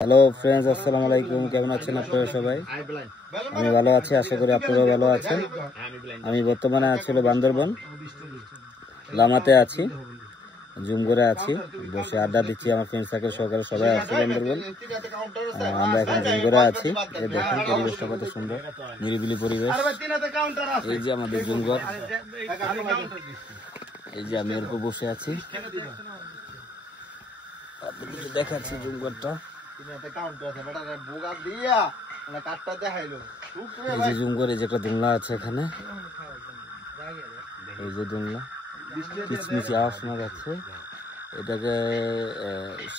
Hello friends, আসসালামু আলাইকুম। কেমন আছেন আপনারা সবাই? আমি ভালো আছি, আশা করি আপনারাও ভালো আছেন। আমি বর্তমানে আছি বান্দরবন লামাতে আছি, জুমগড়ে আছি, বসে আড্ডা দিচ্ছি। আমার ফ্রেন্ড সার্কেল সহকারে সবাই আছি বান্দরবন। আমরা এখন জুমগড়ে আছি। এই দেখেন পরিবেশটা কত সুন্দর, নিরিবিলি পরিবেশ। এই যে আমাদের জুমগড়, এই যে আমি এরকম বসে আছি, আপনাদেরকে দেখাচ্ছি জুমগড়টা। এই যে জুমগড়, এই যে একটা দোলনা আছে এখানে, এই যে দোলনা কিচমিচি আওয়াজ শোনা যাচ্ছে। এটাকে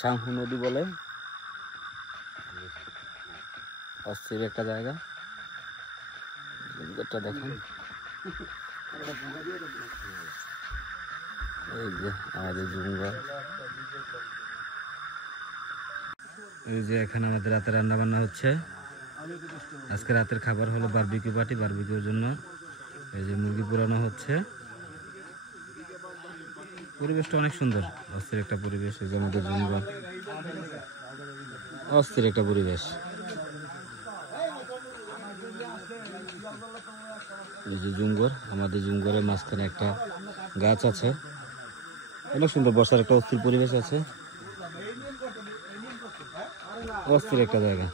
সাংহু নদী বলে, অস্থির একটা জায়গা। জুমগড়টা দেখেন, এই যে আমাদের জুমগড়। এই যে এখানে আমাদের রাতে রান্না বান্না হচ্ছে। আজকে রাতের খাবার হলো বারবিকিউ পার্টি, বারবিকিউর জন্য এই যে মুরগি পোড়ানো হচ্ছে। পরিবেশটা অনেক সুন্দর, অস্থির একটা পরিবেশ। এই যে আমাদের জুমগড়, অস্থির একটা পরিবেশ। এই যে জুমগড়, আমাদের জুমগড়ের মাঝখানে একটা গাছ আছে, অনেক সুন্দর বসার একটা অস্থির পরিবেশ আছে, অস্থির একটা জায়গা,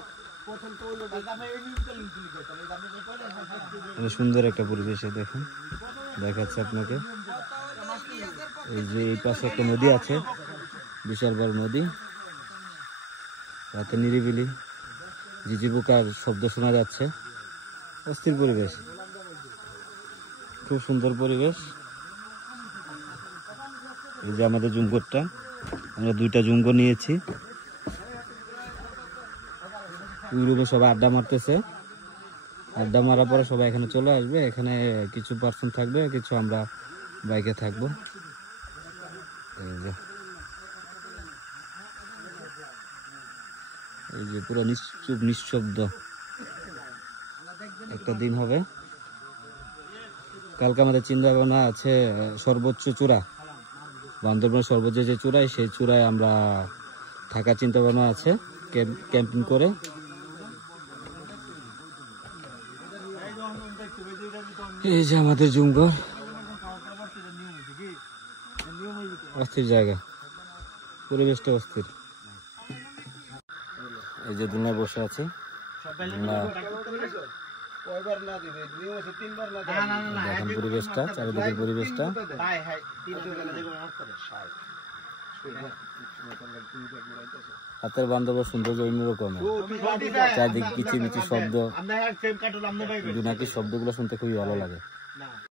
অনেক সুন্দর একটা পরিবেশে দেখুন দেখাচ্ছে আপনাকে। এই যে এই পাশে একটা নদী আছে, বিশাল বড় নদী। রাতে নিরিবিলি ঝিঝি পোকার শব্দ শোনা যাচ্ছে, অস্থির পরিবেশ, খুব সুন্দর পরিবেশ। এই যে আমাদের জুমগড়টা, আমরা দুইটা জুমগড় নিয়েছি। রুমে সবাই আড্ডা মারতেছে, আড্ডা মারার পরে সবাই এখানে চলে আসবে। এখানে কিছু পার্সন থাকবে, কিছু আমরা বাইকে থাকবো। এই যে পুরো নিশ্চুপ নিঃশব্দ একটা দিন হবে। কালকে আমাদের চিন্তা ভাবনা আছে সর্বোচ্চ চূড়া, বান্দরবনের সর্বোচ্চ যে চূড়ায়, সেই চূড়ায় আমরা থাকার চিন্তা ভাবনা আছে, ক্যাম্পিং করে। এই যে আমাদের জুমগড়, অস্থির জায়গা, পরিবেশটা অস্থির। এই যে দুনিয়ায় বসে আছি, দেখেন পরিবেশটা, চারিদিকের পরিবেশটা। হাতের বান্ধব সৌন্দর্য অন্যরকম, চারদিকে কিচিমিচি শব্দ, জোনাকির শব্দগুলো শুনতে খুবই ভালো লাগে।